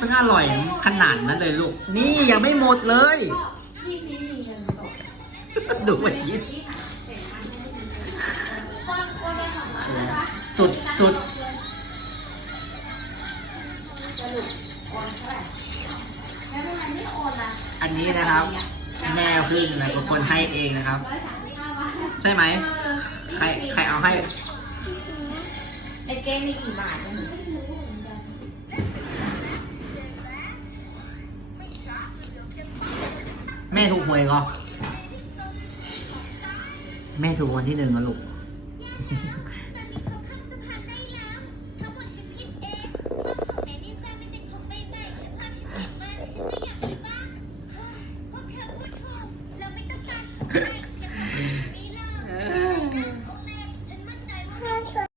มันอร่อยขนาดนั้นเลยลูก นี่ยังไม่หมดเลยดูไปที่มสุดสุดอันนี้นะครับ แม่พึ่งนะเป็คนให้เองนะครับใช่ไหมใครใครเอาให้ เกมมีกี่บาทเนี่ยหนูไม่รู้เหมือนกันแม่ถูกหวยเหรอแม่ถูกวันที่หนึ่งเหรอลูกทั้งหมดฉันผิดเองว่าของแม่นี่ใจเป็นเด็กของใบใหม่แต่พาฉันกลับบ้านฉันไม่อยากไ